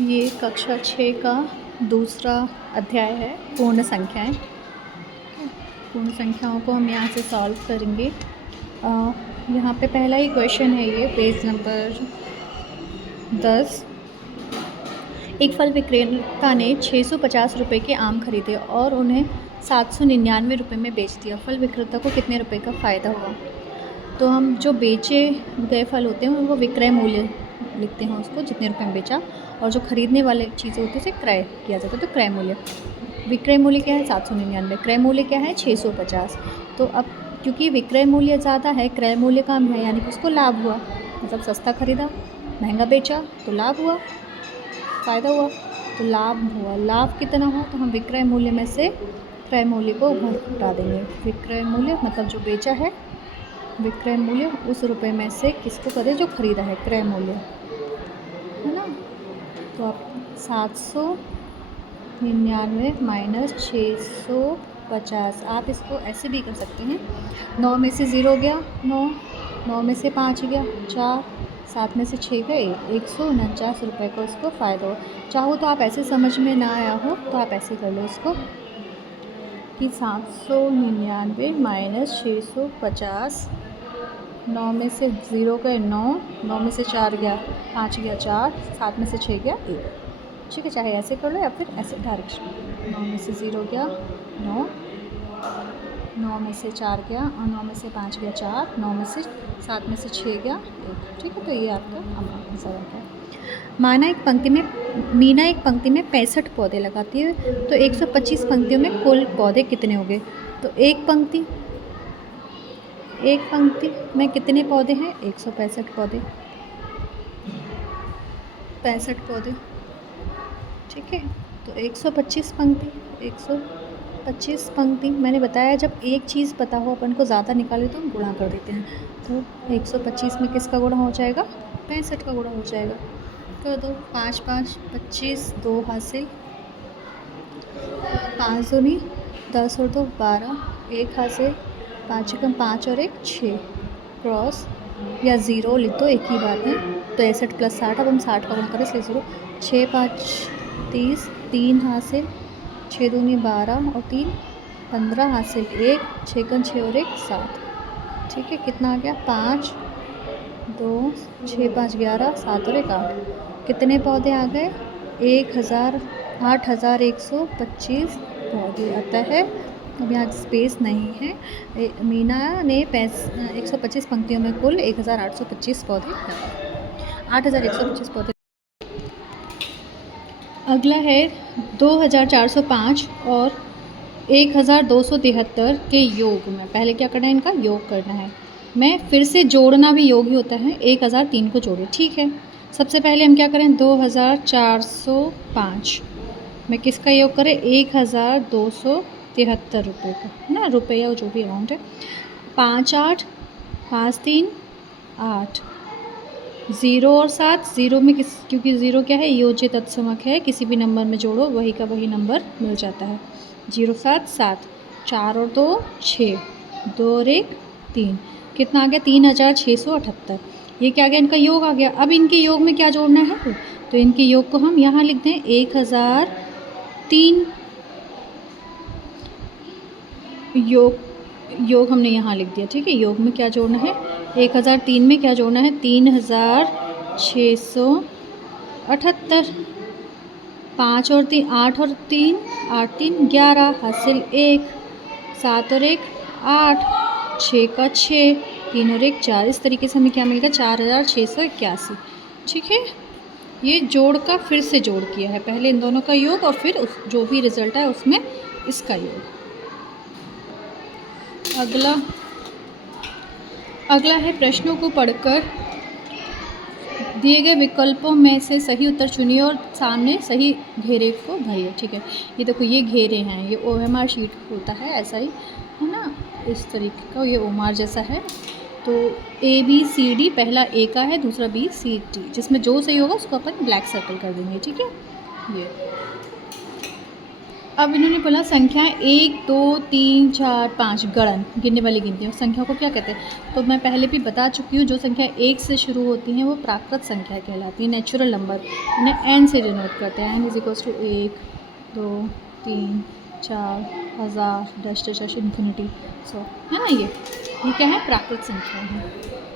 ये कक्षा 6 का दूसरा अध्याय है, पूर्ण संख्याएं। पूर्ण संख्याओं को हम यहाँ से सॉल्व करेंगे। यहाँ पे पहला ही क्वेश्चन है, ये पेज नंबर 10। एक फल विक्रेता ने 650 रुपये के आम खरीदे और उन्हें 799 रुपये में बेच दिया। फल विक्रेता को कितने रुपए का फ़ायदा हुआ? तो हम जो बेचे गए फल होते हैं वो विक्रय मूल्य लिखते हैं उसको, जितने रुपए में बेचा, और जो खरीदने वाले चीज़ें होती है उसे क्रय किया जाता है। तो क्रय मूल्य, विक्रय मूल्य क्या है 799, क्रय मूल्य क्या है 650। तो अब क्योंकि विक्रय मूल्य ज़्यादा है, क्रय मूल्य कम है, यानी कि उसको लाभ हुआ। मतलब सस्ता खरीदा, महंगा बेचा तो लाभ हुआ, फ़ायदा हुआ, तो लाभ हुआ। लाभ कितना हुआ? तो हम विक्रय मूल्य में से क्रय मूल्य को घटा देंगे। विक्रय मूल्य मतलब जो बेचा है, विक्रय मूल्य उस रुपए में से किसको करें? जो खरीदा है, क्रय मूल्य, है ना। तो आप 799 माइनस 650, आप इसको ऐसे भी कर सकते हैं। 9 में से 0 गया 9, 9 में से 5 गया 4, 7 में से 6 गए 149 रुपये को इसको फ़ायदा हो। चाहो तो आप ऐसे समझ में ना आया हो तो आप ऐसे कर लो इसको कि 799 माइनस 650, 9 में से 0 गए 9, 9 में से 4 गया 5 गया 4, 7 में से 6 गया 1। ठीक है, चाहे ऐसे कर लो या फिर ऐसे डायरेक्शन। 9 में से 0 गया 9, 9 में से 4 गया और 9 में से 5 गया 4, 9 में से 7 में से 6 गया 1। ठीक है, तो ये आपका आंसर है। मीना एक पंक्ति में 65 पौधे लगाती है, तो 125 पंक्तियों में कुल पौधे कितने होंगे? तो एक पंक्ति में कितने पौधे हैं? 165 पौधे, 65 पौधे। ठीक है, तो 125 पंक्ति मैंने बताया, जब एक चीज़ पता हो अपन को ज़्यादा निकाले तो हम गुणा कर देते हैं। तो 125 में किसका गुणा हो जाएगा? 65 का गुणा हो जाएगा। कर दो, 5 5 25, 2 हासिल, 5 दूनी 10 और 2 12, 1 हासिल, 5 कम 5 और 1 6, क्रॉस या ज़ीरो लिख दो, एक ही बात है। तो 61 प्लस 60, अब हम 60 का गुणा करें इसलिए 0, 6 5 30, 3 हासिल, 6 दूनी 12 और 3 15 हासिल, 1 6 कम 6 और 1 7। ठीक है, कितना आ गया? 5 2 6 5 11, 7 और 1 8। कितने पौधे आ गए? 8125 पौधे आता है। अब यहाँ स्पेस नहीं है। मीना ने 125 पंक्तियों में कुल 1825 पौधे लगाए, 8125 पौधे। अगला है 2405 और 1273 के योग में। पहले क्या करना है? इनका योग करना है। मैं फिर से जोड़ना भी योग ही होता है, 1003 को जोड़े। ठीक है, सबसे पहले हम क्या करें? 2405 में किसका योग करें? 1273 रुपये का, है ना, रुपया जो भी अमाउंट है। 5 8 5 3 8, 0 और 7, 0 में क्योंकि 0 क्या है? योज्य तत्समक है, किसी भी नंबर में जोड़ो वही का वही नंबर मिल जाता है। 0 7 7, 4 और 2 6, 2 और 1 3, कितना आ गया? 3678। ये क्या आ गया? इनका योग आ गया। अब इनके योग में क्या जोड़ना है? तो इनके योग को हम यहाँ लिख दें 1003। योग हमने यहाँ लिख दिया। ठीक है, योग में क्या जोड़ना है? 1003 में क्या जोड़ना है? 3678। 5 और 3 8 और 3 8 3 11 हासिल 1, 7 और 1 8, 6 का 6, 3 और 1 4। इस तरीके से हमें क्या मिलेगा? 4681। ठीक है, ये जोड़ का फिर से जोड़ किया है, पहले इन दोनों का योग और फिर जो भी रिजल्ट है उसमें इसका योग। अगला है प्रश्नों को पढ़कर दिए गए विकल्पों में से सही उत्तर चुनिए और सामने सही घेरे को भरिए। ठीक है, ये देखो, ये घेरे हैं, ये OMR शीट होता है ऐसा ही, है ना, इस तरीके का, ये OMR जैसा है। तो ABCD, पहला A का है, दूसरा BCD, जिसमें जो सही होगा उसको अपन ब्लैक सर्कल कर देंगे। ठीक है, ये अब इन्होंने बोला संख्याएं 1 2 3 4 5 गणन गिनने वाली गिनती है, संख्या को क्या कहते हैं? तो मैं पहले भी बता चुकी हूँ, जो संख्या 1 से शुरू होती हैं वो प्राकृत संख्या कहलाती है, नेचुरल नंबर। उन्हें एन से डिनोट करते हैं, N is equals to 1 2 3 4 1000 dash dash dash infinity 100, है ना। ये क्या है? प्राकृत संख्या है।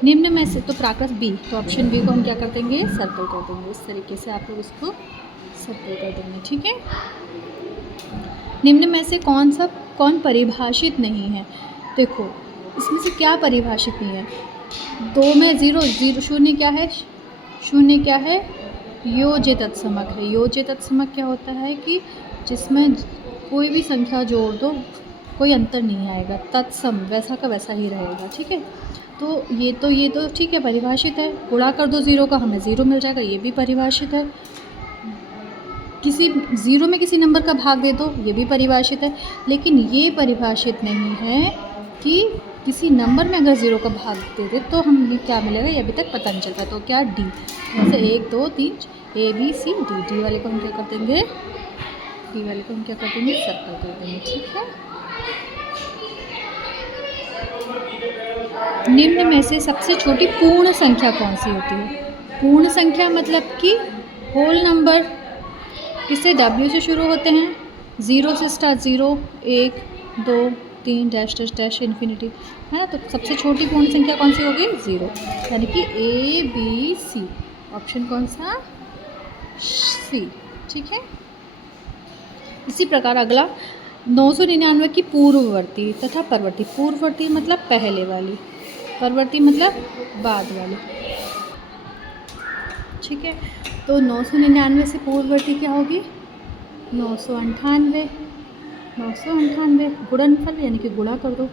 निम्न में से तो प्राकृत बी, तो ऑप्शन बी को हम क्या कर देंगे? सर्कल कर देंगे। इस तरीके से आप लोग इसको सर्कल कर देंगे, ठीक है। निम्न में से कौन परिभाषित नहीं है? देखो इसमें से क्या परिभाषित नहीं है? 2 में 0 शून्य क्या है? शून्य क्या है? योज्य तत्समक है। योज्य तत्समक क्या होता है? कि जिसमें कोई भी संख्या जोड़ दो कोई अंतर नहीं आएगा, तत्सम वैसा का वैसा ही रहेगा, ठीक है। तो ये तो ठीक है, परिभाषित है। गुणा कर दो 0 का, हमें 0 मिल जाएगा, ये भी परिभाषित है। किसी 0 में किसी नंबर का भाग दे दो, ये भी परिभाषित है। लेकिन ये परिभाषित नहीं है कि किसी नंबर में अगर 0 का भाग दे दे तो हमें क्या मिलेगा, ये अभी तक पता नहीं चलता। तो क्या? डी। जैसे 1 2 3 A B C D, D वाले को हम क्या कर देंगे? डी वाले को हम क्या कर देंगे? सर्कल कर देंगे, ठीक है। निम्न में से सबसे छोटी पूर्ण संख्या कौन सी होती है? पूर्ण संख्या मतलब कि होल नंबर, किससे? W से शुरू होते हैं, 0 से start, 0 1 2 3 dash dash dash infinity, है ना। तो सबसे छोटी पूर्ण संख्या कौन सी होगी? 0, यानी कि ए बी सी। ऑप्शन कौन सा? सी, ठीक है। इसी प्रकार अगला 999 की पूर्ववर्ती तथा परवर्ती। पूर्ववर्ती मतलब पहले वाली, परवर्ती मतलब बाद वाली, ठीक है। तो 999 से पूर्ववर्ती क्या होगी? 998। 998 गुणनफल यानी कि गुणा कर दो,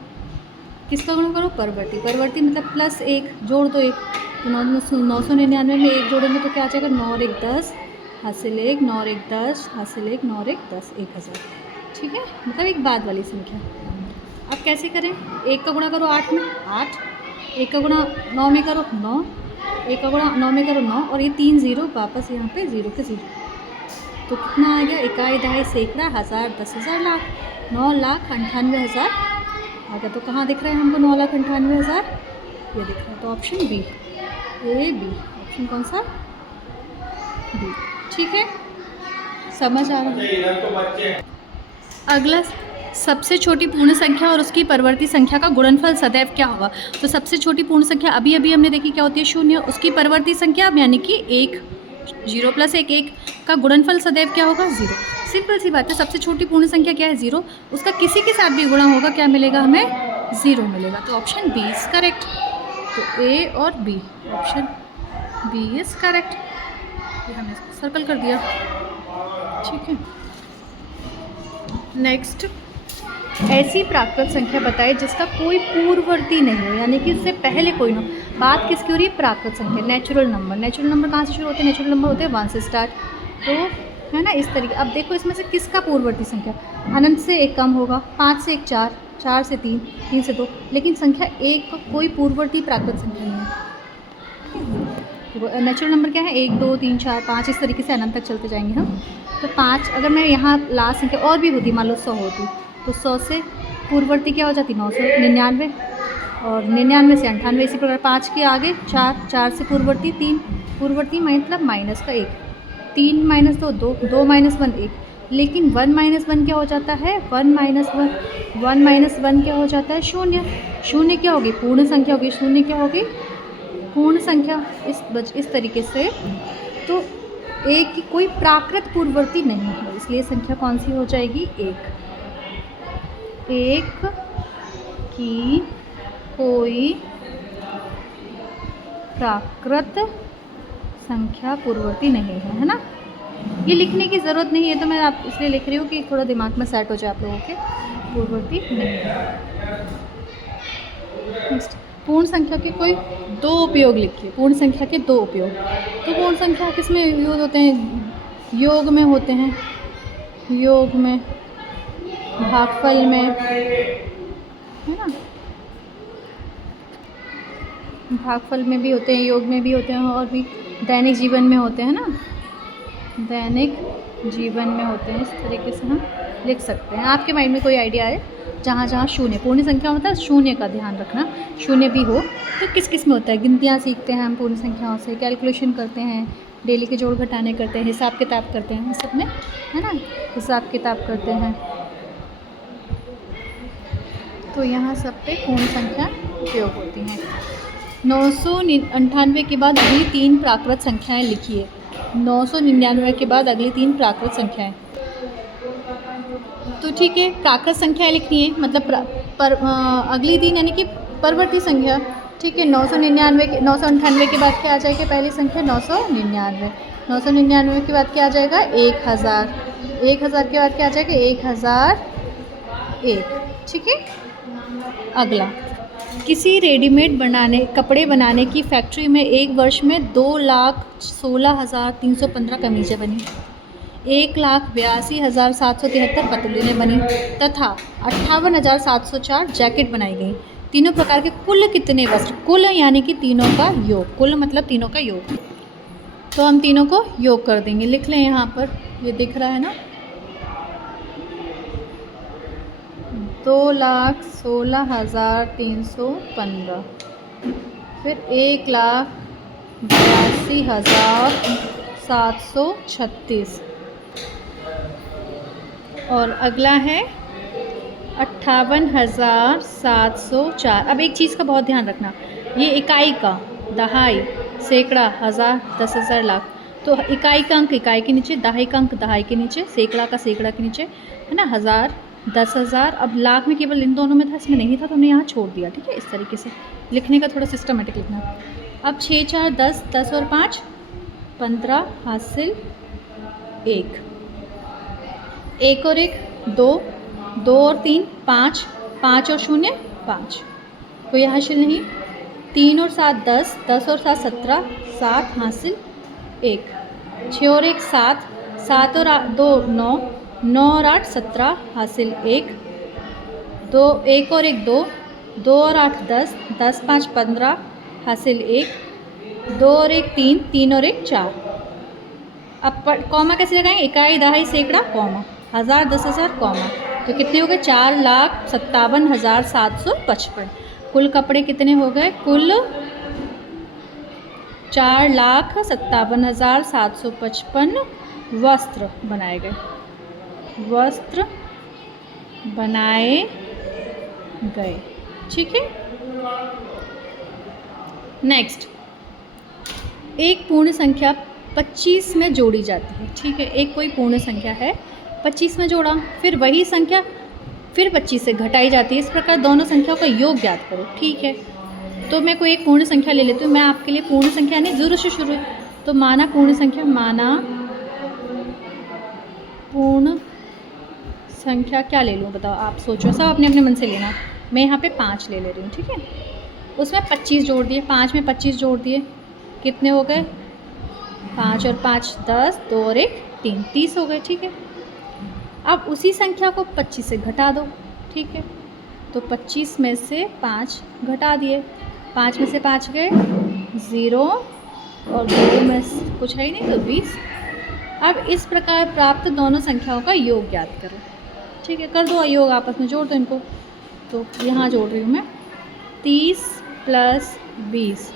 किसका गुणा करो? परवर्ती। परवर्ती मतलब प्लस 1, जोड़ दो 1। तो 999 में 1 जोड़ेंगे तो क्या आ जाएगा? 9 और 1 10 हासिल 1, 9 और 1 10 हासिल 1, 9 और 1 10, 1000, ठीक है। मतलब एक बाद वाली संख्या। अब कैसे करें? 1 का गुणा करो 8 में, 8। 1 का गुणा 9 में करो, 9। 1 का गुणा 9 में करो, 9। और ये 3 0 वापस यहाँ पे 0 के 0। तो कितना आ गया? इकाई दहाई सैकड़ा हज़ार 10,000 लाख, 9,98,000 आ गया। तो कहाँ दिख रहा है हमको 9,98,000? ये दिख रहा है। तो option B, A B. Option कौन सा? बी, ठीक है। समझ आ रहा है? अगला सबसे छोटी पूर्ण संख्या और उसकी परवर्ती संख्या का गुणनफल सदैव क्या होगा? तो सबसे छोटी पूर्ण संख्या अभी हमने देखी क्या होती है? 0। उसकी परवर्ती संख्या यानी कि 1, 0 + 1 1 का गुणनफल सदैव क्या होगा? 0। सिंपल सी बात है, सबसे छोटी पूर्ण संख्या क्या है? 0। उसका किसी के साथ भी गुणा होगा, क्या मिलेगा हमें? 0 मिलेगा। तो ऑप्शन बी इज़ करेक्ट। तो ए और B, option B is correct. ये हमने इसको सर्कल कर दिया, ठीक है। नेक्स्ट, ऐसी प्राकृत संख्या बताइए जिसका कोई पूर्ववर्ती नहीं हो, यानी कि इससे पहले कोई ना। बात किसकी हो रही है? प्राकृत संख्या, नेचुरल नंबर। नेचुरल नंबर कहाँ से शुरू होते हैं? नेचुरल नंबर होते हैं 1 से स्टार्ट, तो है ना, इस तरीके। अब देखो इसमें से किसका पूर्ववर्ती संख्या? अनंत से 1 कम होगा, 5 से 1 4, 4 से 3, 3 से 2। लेकिन संख्या 1 का कोई पूर्ववर्ती प्राकृत संख्या नहीं है। नेचुरल नंबर क्या है? 1 2 3 4 5, इस तरीके से अनंत तक चलते जाएंगे हम। तो 5, अगर मैं यहाँ लास्ट संख्या और भी होती, मान लो 100 होती, तो 100 से पूर्ववर्ती क्या हो जाती? 999, और 99 से 98। इसी प्रकार 5 के आगे 4, 4 से पूर्ववर्ती 3, पूर्ववर्ती मतलब माइनस का 1, 3 - 2 2, 2 - 1 1। लेकिन 1 - 1 क्या हो जाता है? 1 - 1 क्या हो जाता है? 0। 0 क्या होगी? पूर्ण संख्या होगी। 0 क्या होगी? पूर्ण संख्या। इस तरीके से तो 1 की कोई प्राकृत पूर्ववर्ती नहीं है, इसलिए संख्या कौन सी हो जाएगी? 1। 1 की कोई प्राकृत संख्या पूर्ववर्ती नहीं है, है ना। ये लिखने की ज़रूरत नहीं है, तो मैं आप इसलिए लिख रही हूँ कि थोड़ा दिमाग में सेट हो जाए आप लोगों के। पूर्ववर्ती नहीं है। नेक्स्ट, पूर्ण संख्या के कोई 2 उपयोग लिखिए। पूर्ण संख्या के 2 उपयोग। तो पूर्ण संख्या किस में यूज होते हैं? योग में होते हैं, योग में, भागफल में, है ना। भागफल में भी होते हैं, योग में भी होते हैं, और भी दैनिक जीवन में होते हैं ना, दैनिक जीवन में होते हैं। इस तरीके से हम लिख सकते हैं। आपके माइंड में कोई आइडिया है जहाँ जहाँ शून्य, पूर्ण संख्या मतलब शून्य का ध्यान रखना, शून्य भी हो तो किस किस में होता है। गिनतियाँ सीखते हैं हम पूर्ण संख्याओं से, कैलकुलेशन करते हैं, डेली के जोड़ घटाने करते हैं, हिसाब किताब करते हैं, सब में है ना, हिसाब किताब करते हैं। तो यहाँ सब पे पूर्ण संख्या उपयोग होती हैं। 998 के बाद अगली 3 प्राकृत संख्याएं लिखिए। 999 के बाद अगली 3 प्राकृत संख्याएं। तो ठीक है, प्राकृत संख्याएं लिखनी है, मतलब अगली 3 यानी कि परवर्ती संख्या। ठीक है, 998 के बाद क्या आ जाएगी पहली संख्या? 999। 999 के बाद क्या आ जाएगा? 1000। 1000 के बाद क्या आ जाएगा? 1001। ठीक है। अगला, किसी रेडीमेड कपड़े बनाने की फैक्ट्री में एक वर्ष में 2,16,315 कमीजें बनी, 1,82,773 पतलूनें बनी तथा 58,704 जैकेट बनाई गई। तीनों प्रकार के कुल कितने वस्त्र? कुल यानी कि तीनों का योग, कुल मतलब तीनों का योग। तो हम तीनों को योग कर देंगे, लिख लें यहाँ पर, ये दिख रहा है ना, 2,16,315, फिर 1,82,736, और अगला है 58,704। अब एक चीज़ का बहुत ध्यान रखना, ये इकाई का, दहाई, सैकड़ा, हज़ार, 10,000, लाख, तो इकाई का अंक इकाई के नीचे, दहाई का अंक दहाई के नीचे, सैकड़ा का सैकड़ा के नीचे, है ना, 1000, 10,000। अब लाख में केवल इन दोनों में था, इसमें नहीं था तो हमने यहाँ छोड़ दिया। ठीक है, इस तरीके से लिखने का थोड़ा सिस्टमेटिक लिखना। अब 6 4 10, 10 और 5 15, हासिल 1, 1 और 1 2, 2 और 3 5, 5 और 0 5, कोई हासिल नहीं। 3 और 7 10, 10 और 7 17, 7, हासिल 1। 6 और 1 7, 7 और 2 9, 9 और 8 17, हासिल 1। 2 1 और 1 2, 2 और 8 10, 10 5 15, हासिल 1। 2 और 1 3, 3 और 1 4। अब कॉमा कैसे लगाएंगे? इकाई, दहाई, सैकड़ा, कॉमा, 1000, 10,000, कॉमा, तो कितने हो गए? 4,57,755। कुल कपड़े कितने हो गए? कुल 4,57,755 वस्त्र बनाए गए, वस्त्र बनाए गए। ठीक है। नेक्स्ट, एक पूर्ण संख्या 25 में जोड़ी जाती है। ठीक है, एक कोई पूर्ण संख्या है, 25 में जोड़ा, फिर वही संख्या फिर 25 से घटाई जाती है। इस प्रकार दोनों संख्याओं का योग ज्ञात करो। ठीक है, तो मैं कोई एक पूर्ण संख्या ले लेती हूँ। मैं आपके लिए पूर्ण संख्या नहीं, ज़रूर से शुरू, तो माना पूर्ण संख्या, माना पूर्ण संख्या क्या ले लूँ बताओ, आप सोचो, सब अपने अपने मन से लेना। मैं यहाँ पे 5 ले रही हूँ। ठीक है, उसमें 25 जोड़ दिए, 5 में 25 जोड़ दिए, कितने हो गए? 5 और 5 10, 2 और 1 3, 30 हो गए। ठीक है, अब उसी संख्या को 25 से घटा दो। ठीक है, तो 25 में से 5 घटा दिए, 5 में से 5 गए 0 और 2 में कुछ है ही नहीं तो 20। अब इस प्रकार प्राप्त दोनों संख्याओं का योग ज्ञात करो। ठीक है, कर दो योग, आपस में जोड़ दो इनको। तो यहाँ जोड़ रही हूँ मैं, 30 + 20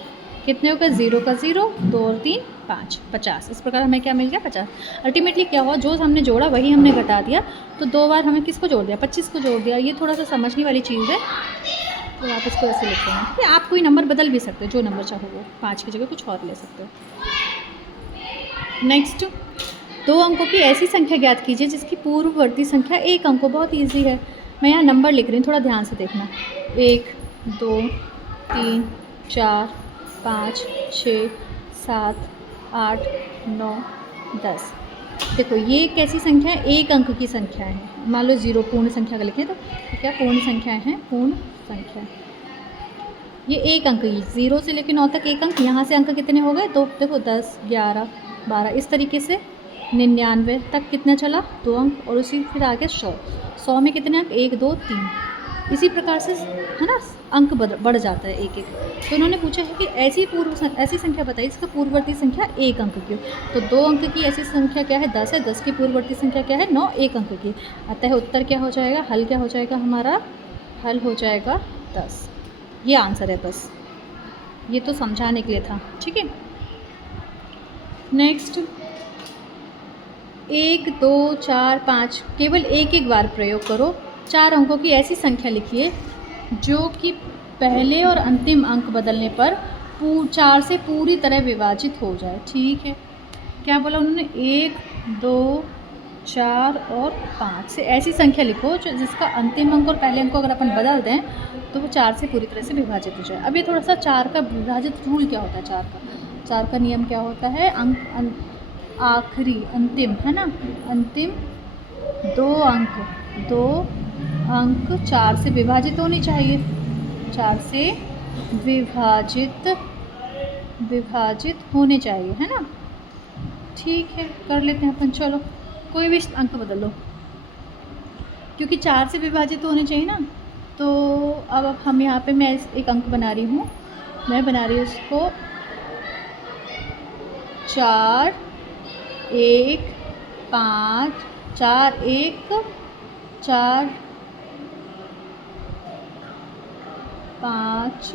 कितने हो गए? 0 का 0, 2 और 3 5, 50। इस प्रकार हमें क्या मिल गया? 50। अल्टीमेटली क्या हुआ? जो हमने जोड़ा वही हमने घटा दिया, तो 2 बार हमें किसको जोड़ दिया? 25 को जोड़ दिया। ये थोड़ा सा समझने वाली चीज़ है, तो आप इसको ऐसे लिख लेंगे। ठीक है, आप कोई नंबर बदल भी सकते हो, जो नंबर चाहो वो, 5 की जगह कुछ और ले सकते हो। नेक्स्ट, 2 अंकों की ऐसी संख्या ज्ञात कीजिए जिसकी पूर्ववर्ती संख्या 1 अंक हो। बहुत ईजी है, मैं यहाँ नंबर लिख रही हूँ, थोड़ा ध्यान से देखना। 1 2 3 4 5 6 7 8 9 10। देखो ये एक कैसी संख्या है? 1 अंक की संख्या है। मान लो 0 पूर्ण संख्या का लिखें तो क्या पूर्ण संख्या है? पूर्ण संख्या, ये 1 अंक की, 0 से लेकर 9 तक 1 अंक। यहाँ से अंक कितने हो गए? तो देखो 10 11 12, इस तरीके से 99 तक कितना चला? 2 अंक, और उसी फिर आगे 100 में कितने अंक? 1 2 3, इसी प्रकार से है ना अंक बढ़ जाता है एक एक। तो उन्होंने पूछा है कि ऐसी संख्या बताइए इसका पूर्ववर्ती संख्या 1 अंक की हो। तो 2 अंक की ऐसी संख्या क्या है? 10 है। 10 की पूर्ववर्ती संख्या क्या है? 9 1 अंक की। अतः उत्तर क्या हो जाएगा? हल क्या हो जाएगा हमारा? हल हो जाएगा 10। ये आंसर है, बस ये तो समझाने के लिए था। ठीक है, नेक्स्ट 1 2 4 5 केवल एक बार प्रयोग करो। 4 अंकों की ऐसी संख्या लिखिए जो कि पहले और अंतिम अंक बदलने पर 4 से पूरी तरह विभाजित हो जाए। ठीक है, क्या बोला उन्होंने? 1 2 4 और 5 से ऐसी संख्या लिखो जो जिसका अंतिम अंक और पहले अंक को अगर अपन बदल दें तो वो 4 से पूरी तरह से विभाजित हो जाए। अब ये थोड़ा सा 4 का विभाजित रूल क्या होता है? 4 का नियम क्या होता है? आखिरी अंतिम है ना, अंतिम 2 अंक 4 से विभाजित होनी चाहिए। 4 से विभाजित होने चाहिए, है ना। ठीक है, कर लेते हैं अपन। चलो कोई भी अंक बदल लो, क्योंकि 4 से विभाजित होने चाहिए ना। तो अब हम यहाँ पे मैं एक अंक बना रही हूँ, मैं बना रही हूँ उसको 4 1 5 4 1 4 5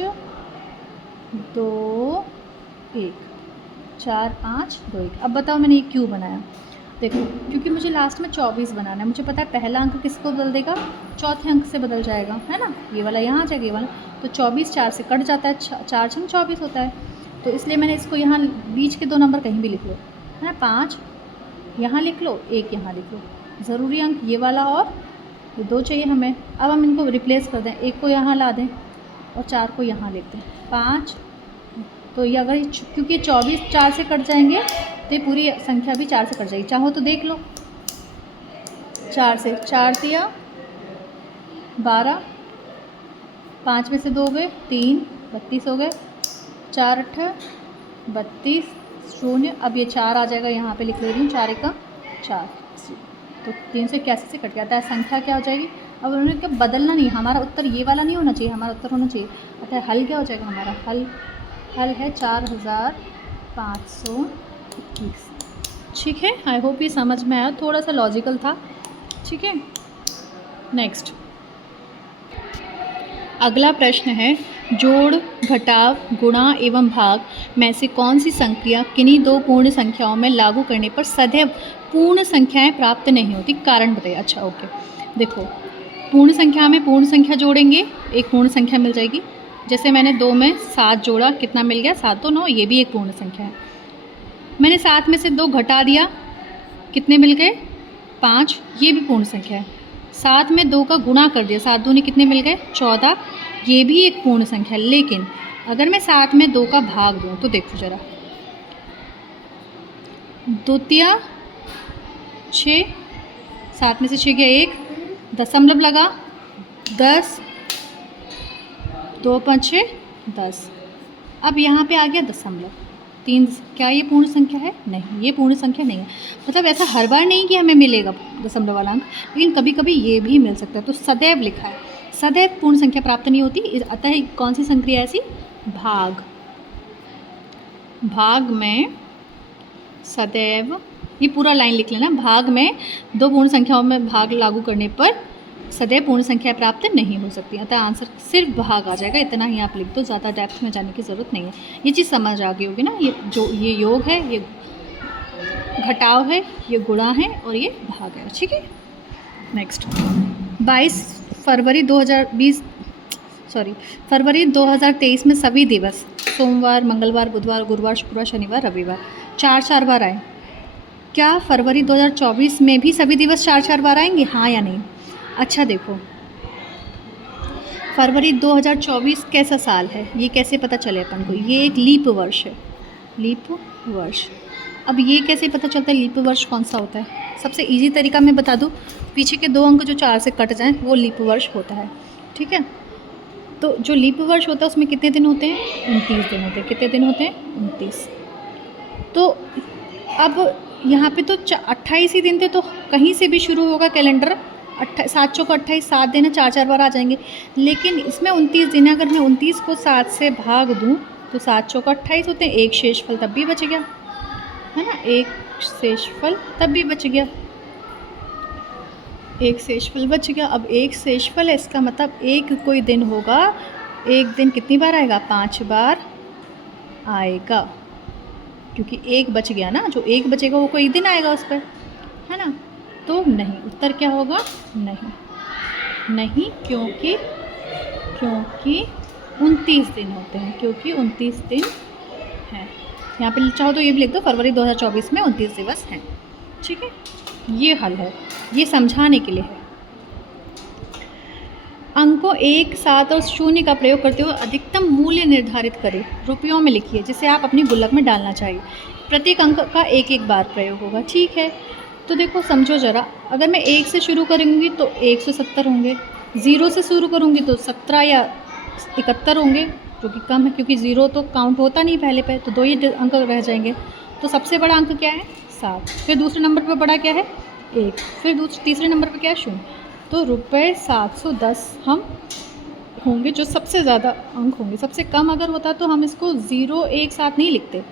2 1 4 5 2 1। अब बताओ मैंने ये क्यों बनाया? देखो, क्योंकि मुझे लास्ट में 24 बनाना है। मुझे पता है पहला अंक किसको बदल देगा? चौथे अंक से बदल जाएगा, है ना। ये वाला यहाँ आ जाएगा, ये वाला। तो 24 4 से कट जाता है, 4 छंग 24 होता है। तो इसलिए मैंने इसको यहाँ बीच के 2 नंबर कहीं भी लिख लो, है ना। 5 यहाँ लिख लो, 1 यहाँ लिख लो। ज़रूरी अंक ये वाला और ये 2 चाहिए हमें। अब हम इनको रिप्लेस कर दें, 1 को यहाँ ला दें और 4 को यहाँ लिख दें। 5 तो ये अगर क्योंकि 24 4 से कट जाएंगे तो ये पूरी संख्या भी 4 से कट जाएगी। चाहो तो देख लो, 4 से 4 दिया 12, 5 में से 2 गए 3, 32 हो गए। 4 8 32 0। अब ये 4 आ जाएगा, यहाँ पे लिख ले रही हूँ 4 1 4। तो 381 से कट गया था, संख्या क्या हो जाएगी? अब उन्होंने क्या बदलना नहीं, हमारा उत्तर ये वाला नहीं होना चाहिए, हमारा उत्तर होना चाहिए। अतः हल क्या हो जाएगा हमारा? हल है 4521। ठीक है, आई होप ये समझ में आया, थोड़ा सा लॉजिकल था। ठीक है, नेक्स्ट अगला प्रश्न है, जोड़ घटाव गुणा एवं भाग में से कौन सी संक्रिया किन्हीं 2 पूर्ण संख्याओं में लागू करने पर सदैव पूर्ण संख्याएं प्राप्त नहीं होती? कारण बताइए। अच्छा ओके, देखो पूर्ण संख्या में पूर्ण संख्या जोड़ेंगे, एक पूर्ण संख्या मिल जाएगी। जैसे मैंने 2 में 7 जोड़ा, कितना मिल गया? 7 2 9, ये भी एक पूर्ण संख्या है। मैंने 7 में से 2 घटा दिया, कितने मिल गए? 5, ये भी पूर्ण संख्या है। 7 में 2 का गुणा कर दिया, 7 दूनी कितने मिल गए? 14, ये भी एक पूर्ण संख्या है। लेकिन अगर मैं 7 में 2 का भाग दूँ तो देखो ज़रा, द्वितीया 6, 7 में से 6 गया 1, दशमलव लगा 10, 2 5 6 10। अब यहाँ पे आ गया दशमलव 3। क्या ये पूर्ण संख्या है? नहीं, ये पूर्ण संख्या नहीं है। मतलब ऐसा हर बार नहीं कि हमें मिलेगा दशमलव वाला अंक, लेकिन कभी कभी ये भी मिल सकता है। तो सदैव लिखा है, सदैव पूर्ण संख्या प्राप्त नहीं होती। अतः कौन सी संक्रिया ऐसी? भाग में सदैव, ये पूरा लाइन लिख लेना, भाग में 2 पूर्ण संख्याओं में भाग लागू करने पर सदैव पूर्ण संख्या प्राप्त नहीं हो सकती। अतः आंसर सिर्फ भाग आ जाएगा, इतना ही आप लिख दो, ज़्यादा डेप्थ में जाने की ज़रूरत नहीं है। ये चीज़ समझ आ गई होगी ना। ये योग है, ये घटाव है, ये गुणा है और ये भाग है। ठीक है, नेक्स्ट 22 फरवरी 2023 में सभी दिवस सोमवार मंगलवार बुधवार गुरुवार शुक्रवार शनिवार रविवार 4 बार आए। क्या फरवरी 2024 में भी सभी दिवस 4 बार आएंगे? हाँ या नहीं? अच्छा देखो, फरवरी 2024 कैसा साल है, ये कैसे पता चले अपन को? ये एक लीप वर्ष है, लीप वर्ष। अब ये कैसे पता चलता है लीप वर्ष कौन सा होता है? सबसे इजी तरीका मैं बता दूँ, पीछे के 2 अंक जो 4 से कट जाएं वो लीप वर्ष होता है। ठीक है, तो जो लीप वर्ष होता है उसमें कितने दिन होते हैं? 29 दिन होते हैं। कितने दिन होते हैं? 29। तो अब यहाँ पे तो 28 ही दिन थे, तो कहीं से भी शुरू होगा कैलेंडर, 7 चौको 28, 7 दिन है, 4 बार आ जाएंगे। लेकिन इसमें 29 दिन है, अगर मैं 29 को 7 से भाग दूँ तो 7 चौको 28 होते हैं, एक शेषफल तब भी बच गया, है ना, एक शेषफल तब भी बच गया, एक शेषफल बच गया। अब एक शेषफल है, इसका मतलब एक कोई दिन होगा, एक दिन कितनी बार आएगा, 5 बार आएगा, क्योंकि एक बच गया ना, जो एक बचेगा वो कोई दिन आएगा उस पर, है ना। तो नहीं, उत्तर क्या होगा, नहीं, नहीं, क्योंकि 29 दिन होते हैं, क्योंकि 29 दिन हैं। यहाँ पे चाहो तो ये भी लिख दो, फरवरी 2024 में 29 दिवस हैं। ठीक है, ये हल है, ये समझाने के लिए है। अंकों 1, 7 और 0 का प्रयोग करते हुए अधिकतम मूल्य निर्धारित करें, रुपयों में लिखिए, जिसे आप अपनी गुल्लक में डालना चाहिए। प्रत्येक अंक का एक एक बार प्रयोग होगा। ठीक है, तो देखो समझो ज़रा, अगर मैं 1 से शुरू करूँगी तो 170 होंगे, 0 से शुरू करूँगी तो 17 या 71 होंगे, जो कि कम है, क्योंकि 0 तो काउंट होता नहीं पहले पे, तो 2 ही अंक रह जाएंगे। तो सबसे बड़ा अंक क्या है, 7। फिर दूसरे नंबर पर बड़ा क्या है, 1। फिर तीसरे नंबर पर क्या है, 0। तो रुपये 710 हम होंगे, जो सबसे ज़्यादा अंक होंगे। सबसे कम अगर होता तो हम इसको 0 एक साथ नहीं लिखते।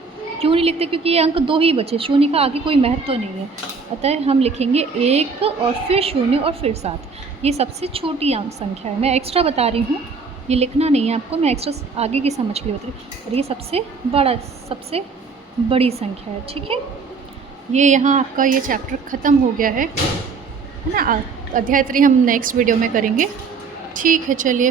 क्यों नहीं लिखते, क्योंकि ये अंक 2 ही बचे, 0 का आगे कोई महत्व तो नहीं है। अतः हम लिखेंगे 1 और फिर 0 और फिर 7। ये सबसे छोटी अंक संख्या है, मैं एक्स्ट्रा बता रही हूँ, ये लिखना नहीं है आपको, मैं एक्स्ट्रा आगे की समझ के लिए बता रही हूँ। और ये सबसे बड़ी संख्या है। ठीक है, ये यहाँ आपका ये चैप्टर ख़त्म हो गया है ना। अध्याय 3 हम नेक्स्ट वीडियो में करेंगे। ठीक है, चलिए।